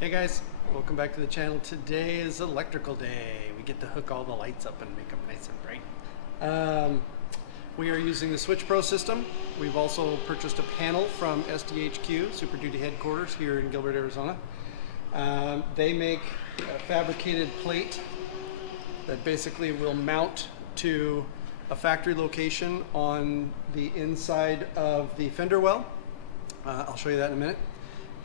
Hey guys, welcome back to the channel. Today is electrical day. We get to hook all the lights up and make them nice and bright. We are using the Switch Pro system. We've also purchased a panel from SDHQ, Super Duty headquarters here in Gilbert, Arizona. They make a fabricated plate that basically will mount to a factory location on the inside of the fender well. I'll show you that in a minute.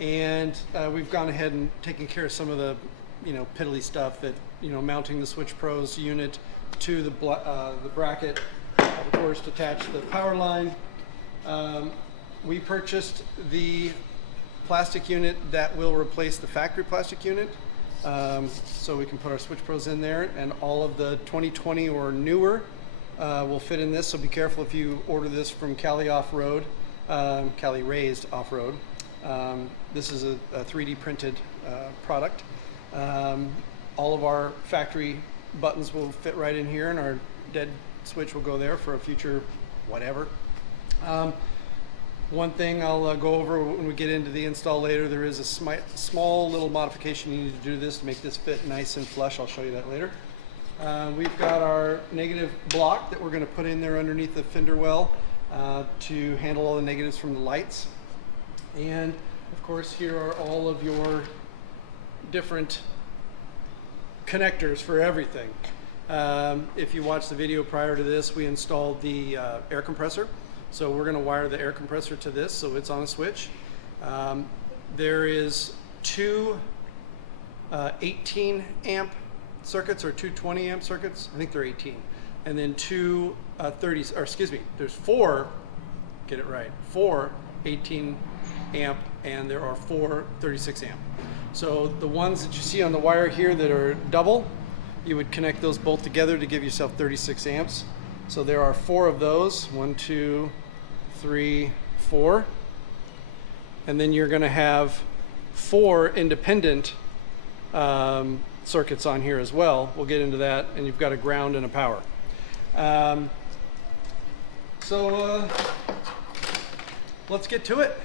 And we've gone ahead and taken care of some of the, piddly stuff that, mounting the Switch Pro's unit to the bracket, of course, to attach the power line. We purchased the plastic unit that will replace the factory plastic unit, so we can put our Switch Pros in there, and all of the 2020 or newer will fit in this. So be careful if you order this from Cali Off-Road, Cali Raised Off-Road. This is a 3D printed product. All of our factory buttons will fit right in here, and our dead switch will go there for a future whatever. One thing I'll go over when we get into the install later, there is a small little modification you need to do this to make this fit nice and flush. I'll show you that later. We've got our negative block that we're going to put in there underneath the fender well to handle all the negatives from the lights. And of course, here are all of your different connectors for everything. If you watched the video prior to this, we installed the air compressor. So we're going to wire the air compressor to this, so it's on a switch. There is two 18 amp circuits or two 20 amp circuits. I think they're 18. And then two there's four, get it right, four 18 amp, and there are four 36 amp. So the ones that you see on the wire here that are double, you would connect those both together to give yourself 36 amps. So there are four of those, 1, 2, 3, 4. And then you're going to have four independent circuits on here as well. We'll get into that, and you've got a ground and a power. Let's get to it.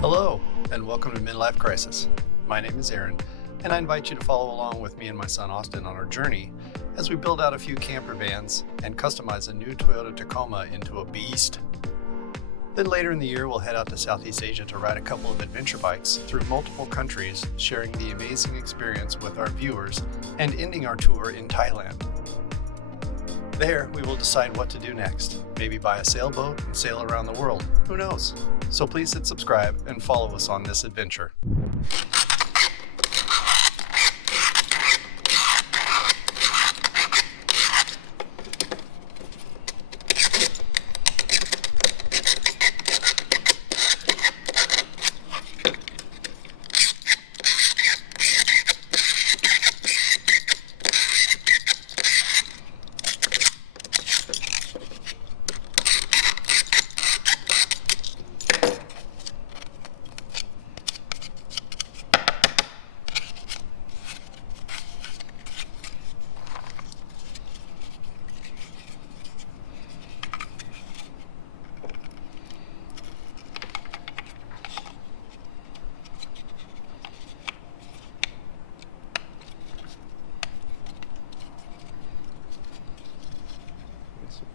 Hello, and welcome to Midlife Crisis. My name is Aaron, and I invite you to follow along with me and my son Austin on our journey as we build out a few camper vans and customize a new Toyota Tacoma into a beast. Then later in the year, we'll head out to Southeast Asia to ride a couple of adventure bikes through multiple countries, sharing the amazing experience with our viewers and ending our tour in Thailand. There, we will decide what to do next. Maybe buy a sailboat and sail around the world. Who knows? So please hit subscribe and follow us on this adventure.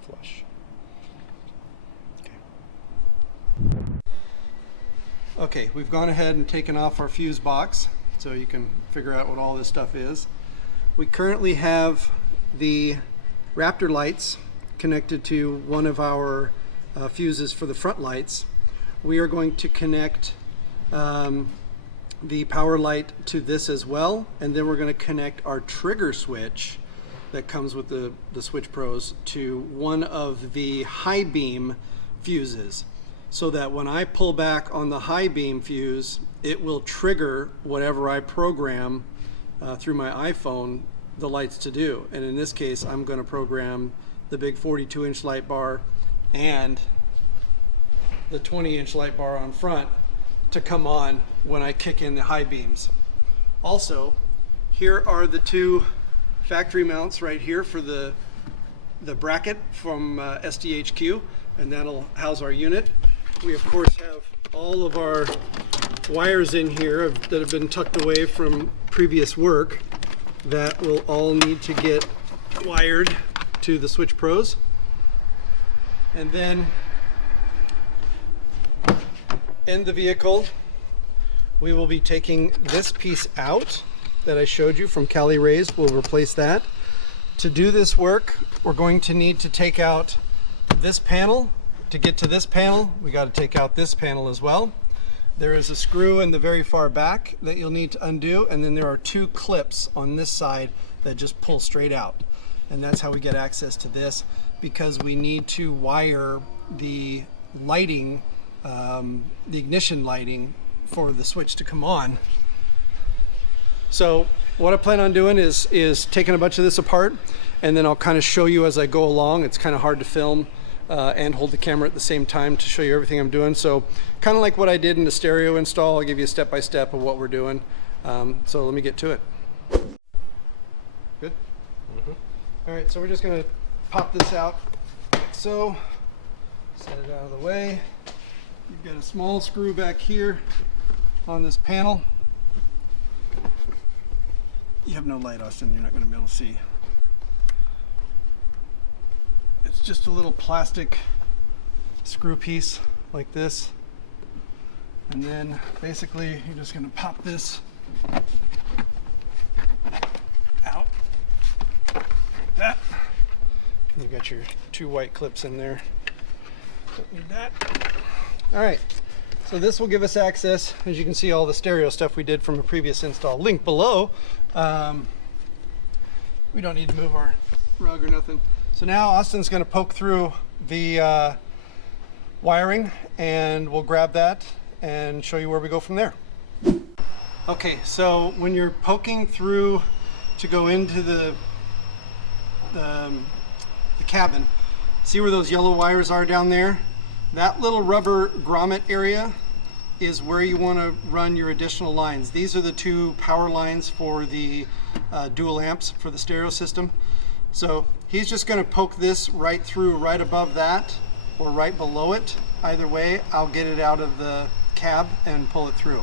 Flush. Okay, we've gone ahead and taken off our fuse box so you can figure out what all this stuff is. We currently have the Raptor lights connected to one of our fuses for the front lights. We are going to connect the power light to this as well, and then we're going to connect our trigger switch that comes with the Switch Pros to one of the high beam fuses, so that when I pull back on the high beam fuse, it will trigger whatever I program through my iPhone the lights to do. And in this case, I'm going to program the big 42-inch light bar and the 20-inch light bar on front to come on when I kick in the high beams. Also, here are the two factory mounts right here for the bracket from SDHQ, and that'll house our unit. We of course have all of our wires in here that have been tucked away from previous work that will all need to get wired to the switch pros. And then in the vehicle, we will be taking this piece out that I showed you from Cali Raised. We'll replace that. To do this work, we're going to need to take out this panel. To get to this panel, we got to take out this panel as well. There is a screw in the very far back that you'll need to undo, and then there are two clips on this side that just pull straight out. And that's how we get access to this, because we need to wire the lighting, the ignition lighting for the switch to come on. So what I plan on doing is taking a bunch of this apart, and then I'll kind of show you as I go along. It's kind of hard to film and hold the camera at the same time to show you everything I'm doing. So kind of like what I did in the stereo install, I'll give you a step-by-step of what we're doing. So let me get to it. Good? Mm-hmm. All right, so we're just gonna pop this out like so. Set it out of the way. You've got a small screw back here on this panel. You have no light, Austin, you're not gonna be able to see. It's just a little plastic screw piece like this. And then basically you're just gonna pop this out like that. You've got your two white clips in there. Don't need that. All right, so this will give us access, as you can see, all the stereo stuff we did from a previous install. Link below. We don't need to move our rug or nothing. So now Austin's going to poke through the wiring, and we'll grab that and show you where we go from there. Okay, so when you're poking through to go into the cabin, see where those yellow wires are down there? That little rubber grommet area is where you want to run your additional lines. These are the two power lines for the dual amps for the stereo system. So he's just going to poke this right through, right above that or right below it. Either way, I'll get it out of the cab and pull it through.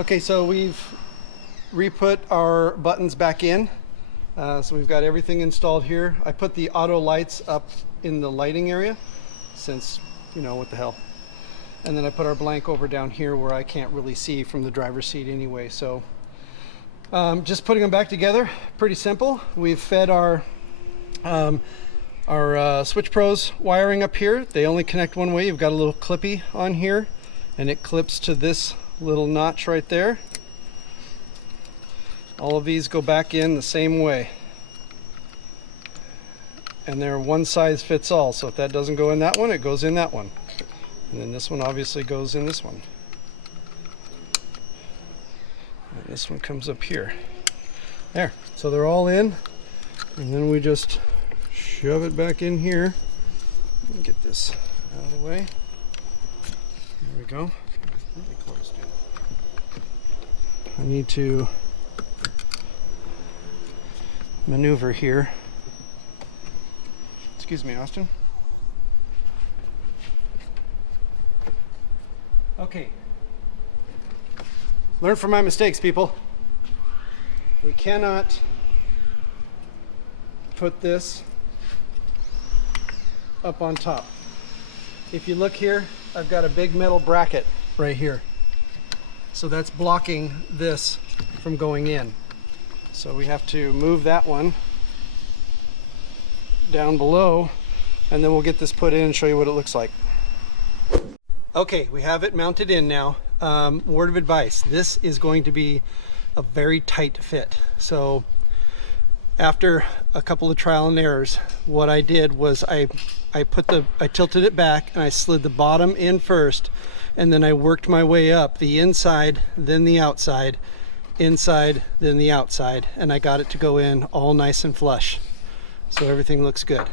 Okay, so we've re-put our buttons back in. So we've got everything installed here. I put the auto lights up in the lighting area since, you know, what the hell. And then I put our blank over down here where I can't really see from the driver's seat anyway. So just putting them back together, pretty simple. We've fed our Switch Pros wiring up here. They only connect one way. You've got a little clippy on here and it clips to this little notch right there. All of these go back in the same way. And they're one size fits all. So if that doesn't go in that one, it goes in that one. And then this one obviously goes in this one. And this one comes up here. There, so they're all in, and then we just shove it back in here. Let me get this out of the way. There we go. Really close, dude. I need to maneuver here. Excuse me, Austin. Okay. Learn from my mistakes, people. We cannot put this up on top. If you look here, I've got a big metal bracket right here. So that's blocking this from going in. So we have to move that one down below, and then we'll get this put in and show you what it looks like. Okay, we have it mounted in now. Word of advice, this is going to be a very tight fit. So after a couple of trial and errors, what I did was I tilted it back and I slid the bottom in first, and then I worked my way up the inside, then the outside, inside, then the outside, and I got it to go in all nice and flush. So everything looks good.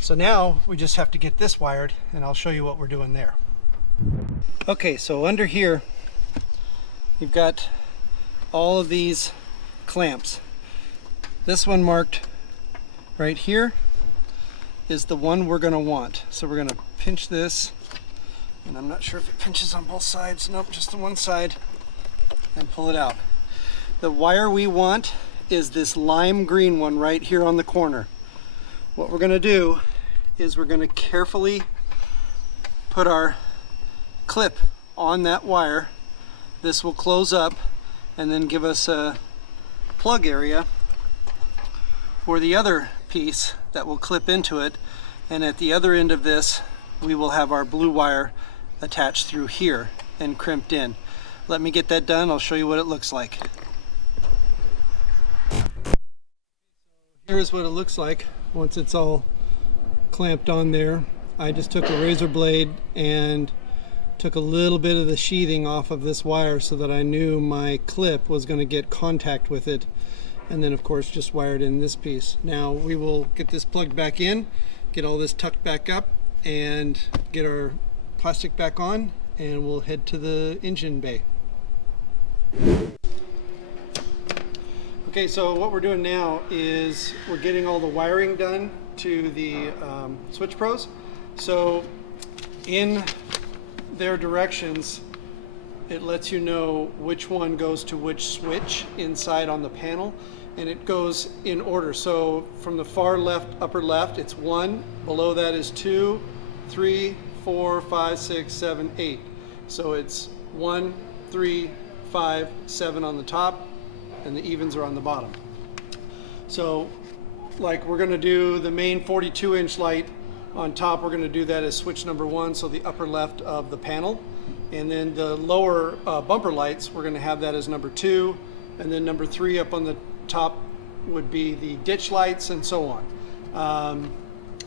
So now we just have to get this wired, and I'll show you what we're doing there. Okay, so under here you've got all of these clamps. This one marked right here is the one we're going to want. So we're going to pinch this, and I'm not sure if it pinches on both sides. Nope, just the one side, and pull it out. The wire we want is this lime green one right here on the corner. What we're going to do is we're going to carefully put our clip on that wire. This will close up and then give us a plug area for the other piece that will clip into it, and at the other end of this we will have our blue wire attached through here and crimped in. Let me get that done, I'll show you what it looks like. Here's what it looks like once it's all clamped on there. I just took a razor blade and took a little bit of the sheathing off of this wire so that I knew my clip was going to get contact with it, and then of course just wired in this piece. Now we will get this plugged back in, get all this tucked back up, and get our plastic back on, and we'll head to the engine bay. Okay, so what we're doing now is we're getting all the wiring done to the switch pros. So in their directions, it lets you know which one goes to which switch inside on the panel, and it goes in order. So from the far left, upper left, it's 1, below that is 2, 3, 4, 5, 6, 7, 8. So it's 1, 3, 5, 7 on the top, and the evens are on the bottom. So like we're going to do the main 42-inch light on top, we're going to do that as switch number 1, so the upper left of the panel. And then the lower bumper lights, we're going to have that as number 2, and then number 3 up on the top would be the ditch lights, and so on.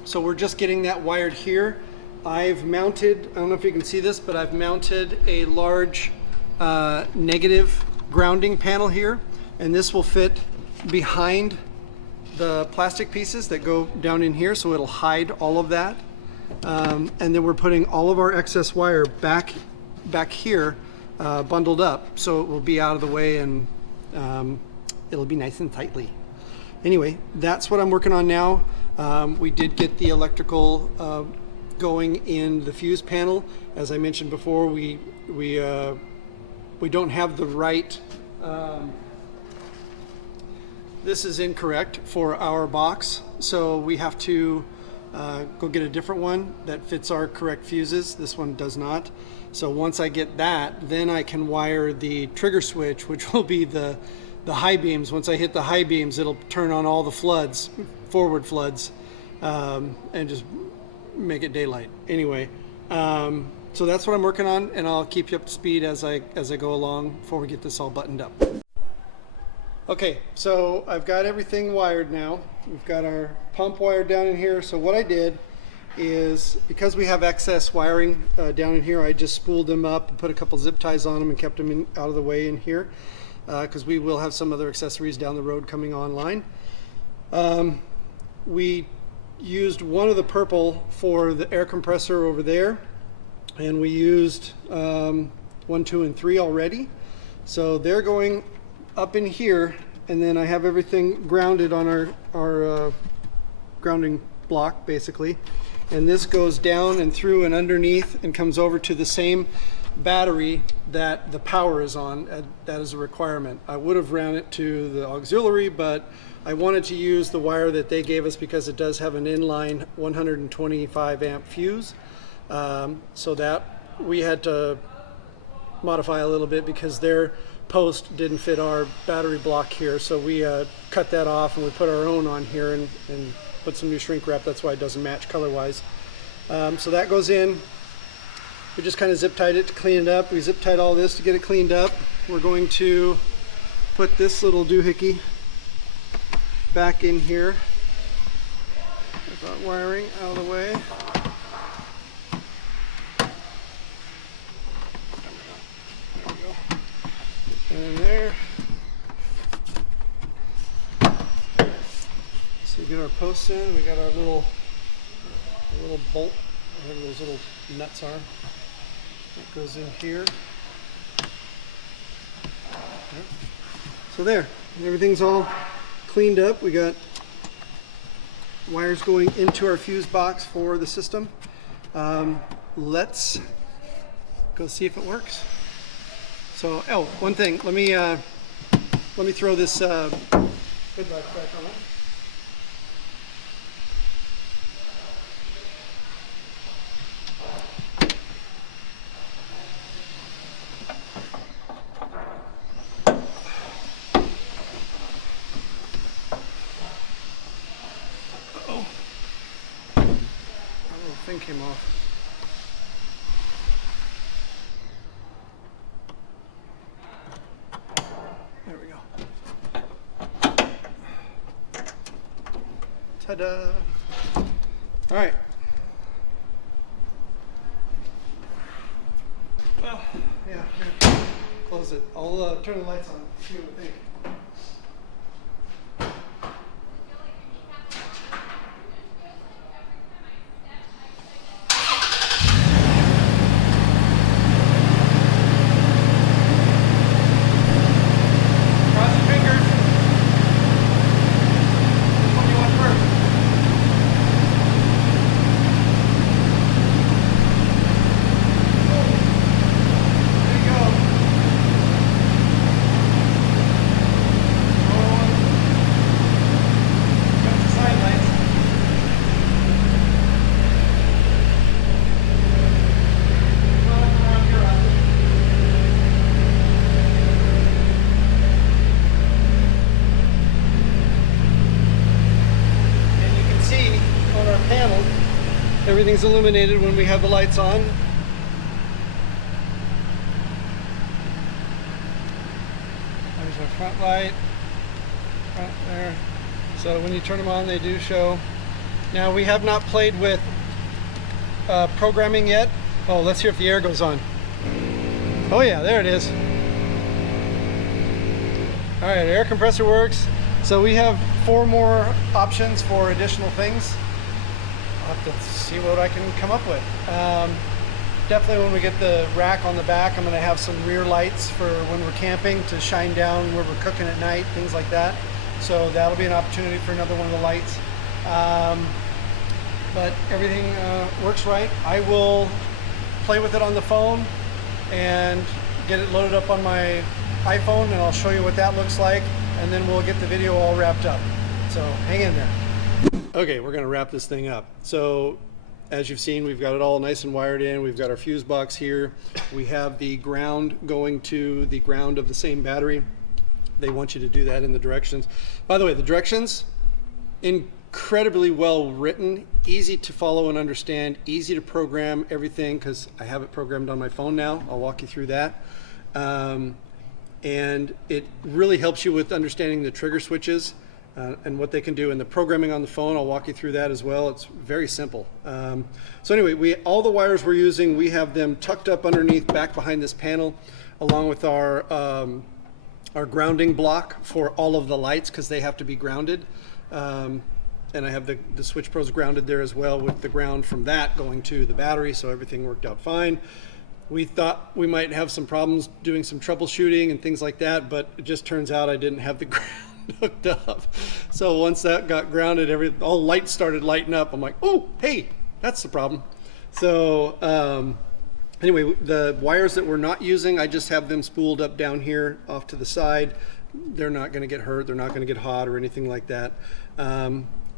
So we're just getting that wired here. I've mounted, I don't know if you can see this, but I've mounted a large negative grounding panel here, and this will fit behind the plastic pieces that go down in here, so it'll hide all of that. And then we're putting all of our excess wire back here, bundled up, so it will be out of the way, and it'll be nice and tightly. Anyway, that's what I'm working on now. We did get the electrical going in the fuse panel. As I mentioned before, we don't have the right. This is incorrect for our box, so we have to go get a different one that fits our correct fuses. This one does not. So once I get that, then I can wire the trigger switch, which will be the high beams. Once I hit the high beams, it'll turn on all the floods, forward floods, and just make it daylight. Anyway, so that's what I'm working on, and I'll keep you up to speed as I go along before we get this all buttoned up. Okay, so I've got everything wired now. We've got our pump wired down in here. So what I did is, because we have excess wiring down in here, I just spooled them up and put a couple zip ties on them and kept them out of the way in here. because we will have some other accessories down the road coming online. We used one of the purple for the air compressor over there, and we used 1, 2, and 3 already. So they're going up in here, and then I have everything grounded on our grounding block basically. And this goes down and through and underneath and comes over to the same battery that the power is on. That is a requirement. I would have ran it to the auxiliary, but I wanted to use the wire that they gave us because it does have an inline 125 amp fuse. So that we had to modify a little bit because their post didn't fit our battery block here. So we cut that off and we put our own on here and put some new shrink wrap. That's why it doesn't match color wise. So that goes in. We just kind of zip tied it to clean it up. We zip tied all this to get it cleaned up. We're going to put this little doohickey back in here. Get that wiring out of the way. There we go. Get that in there. So we get our posts in. We got our little bolt, whatever those little nuts are. That goes in here. So there, everything's all cleaned up. We got wires going into our fuse box for the system. Let's go see if it works. So, oh, one thing. Let me throw this headlight back on. Thing came off. There we go. Ta-da! All right. Well, yeah, here. Close it. I'll turn the lights on. See what we think. Everything's illuminated when we have the lights on. There's our front light, front there. So when you turn them on, they do show. Now we have not played with programming yet. Oh, let's hear if the air goes on. Oh yeah, there it is. All right, air compressor works. So we have 4 more options for additional things. I'll have to see what I can come up with. Definitely when we get the rack on the back, I'm going to have some rear lights for when we're camping to shine down where we're cooking at night, things like that. So that'll be an opportunity for another one of the lights. But everything works right. I will play with it on the phone and get it loaded up on my iPhone, and I'll show you what that looks like, and then we'll get the video all wrapped up. So hang in there. Okay, we're going to wrap this thing up. So as you've seen, we've got it all nice and wired in. We've got our fuse box here. We have the ground going to the ground of the same battery. They want you to do that in the directions. By the way, the directions, incredibly well written, easy to follow and understand, easy to program everything because I have it programmed on my phone now. I'll walk you through that. And it really helps you with understanding the trigger switches and what they can do. And the programming on the phone, I'll walk you through that as well. It's very simple. So anyway, all the wires we're using, we have them tucked up underneath, back behind this panel, along with our our grounding block for all of the lights because they have to be grounded. And I have the Switch Pros grounded there as well, with the ground from that going to the battery, so everything worked out fine. We thought we might have some problems doing some troubleshooting and things like that, but it just turns out I didn't have the ground hooked up. So once that got grounded, all lights started lighting up. I'm like, oh, hey, that's the problem. So anyway, the wires that we're not using, I just have them spooled up down here off to the side. They're not going to get hurt. They're not going to get hot or anything like that.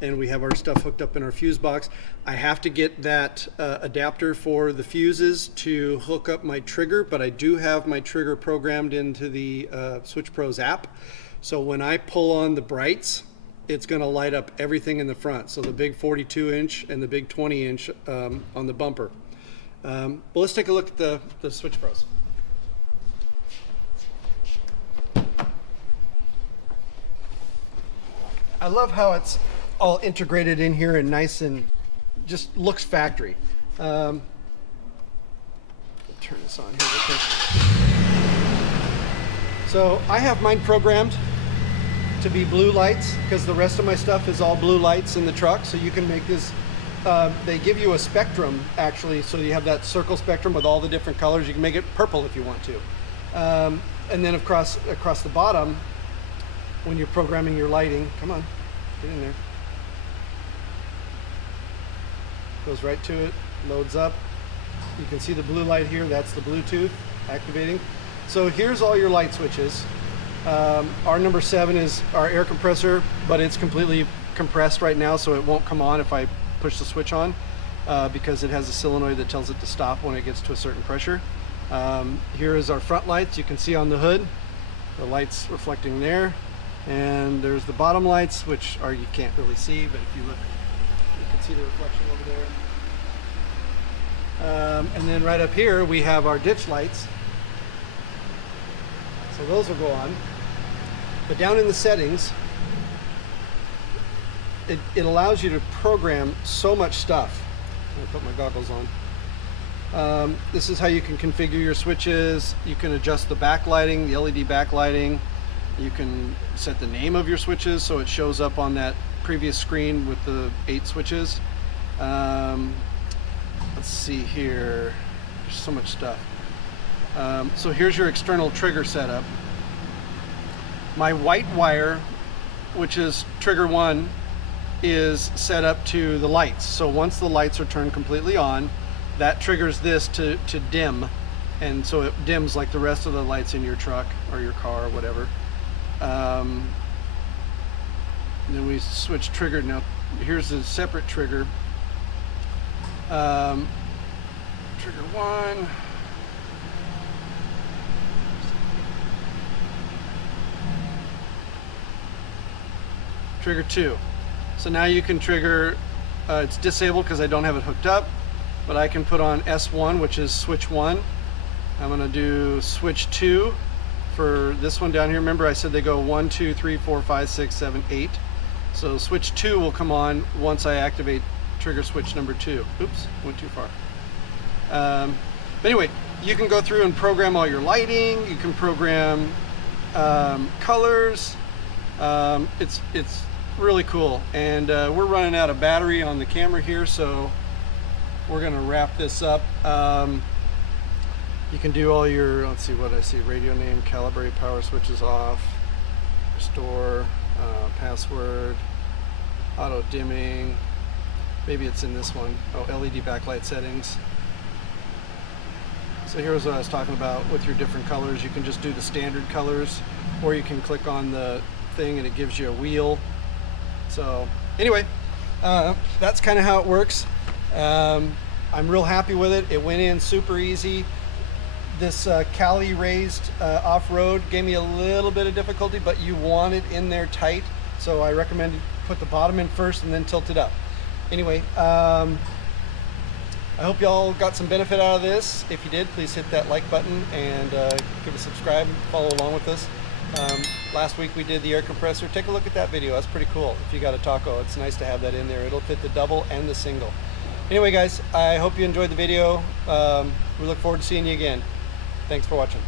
And we have our stuff hooked up in our fuse box. I have to get that adapter for the fuses to hook up my trigger, but I do have my trigger programmed into the Switch Pros app. So when I pull on the brights, it's going to light up everything in the front. So the big 42-inch and the big 20-inch on the bumper. But let's take a look at the Switch Pros. I love how it's all integrated in here and nice and just looks factory. Turn this on here real quick. So I have mine programmed to be blue lights because the rest of my stuff is all blue lights in the truck. So you can make this, they give you a spectrum actually, so you have that circle spectrum with all the different colors. You can make it purple if you want to. And then across the bottom, when you're programming your lighting, come on, get in there. Goes right to it, loads up. You can see the blue light here, that's the Bluetooth activating. So here's all your light switches. Our number 7 is our air compressor, but it's completely compressed right now, so it won't come on if I push the switch on because it has a solenoid that tells it to stop when it gets to a certain pressure. Here is our front lights. You can see on the hood, the lights reflecting there. And there's the bottom lights, which you can't really see, but if you look, you can see the reflection over there. And then right up here, we have our ditch lights. So those will go on. But down in the settings, it allows you to program so much stuff. I'm gonna put my goggles on. This is how you can configure your switches. You can adjust the backlighting, the LED backlighting. You can set the name of your switches so it shows up on that previous screen with the 8 switches. Let's see here. There's so much stuff. So here's your external trigger setup. My white wire, which is trigger 1, is set up to the lights. So once the lights are turned completely on, that triggers this to dim. And so it dims like the rest of the lights in your truck or your car or whatever. Then we switch trigger. Now here's a separate trigger. Trigger 1. Trigger 2. So now you can trigger, it's disabled because I don't have it hooked up, but I can put on S1, which is switch 1. I'm going to do switch 2 for this one down here. Remember I said they go 1, 2, 3, 4, 5, 6, 7, 8. So switch 2 will come on once I activate trigger switch number 2. Oops, went too far. But anyway, you can go through and program all your lighting. You can program colors. It's really cool. And we're running out of battery on the camera here, so we're going to wrap this up. You can do all your, let's see what I see, radio name, calibrate, power switches off, restore, password, auto dimming, maybe it's in this one. Oh, LED backlight settings. So here's what I was talking about with your different colors. You can just do the standard colors, or you can click on the thing and it gives you a wheel. So anyway, that's kind of how it works. I'm real happy with it. It went in super easy. This Cali raised off-road gave me a little bit of difficulty, but you want it in there tight. So I recommend you put the bottom in first and then tilt it up. Anyway, I hope y'all got some benefit out of this. If you did, please hit that like button and give a subscribe, follow along with us. Last week we did the air compressor. Take a look at that video. That's pretty cool. If you got a Taco, it's nice to have that in there. It'll fit the double and the single. Anyway guys, I hope you enjoyed the video. We look forward to seeing you again. Thanks for watching.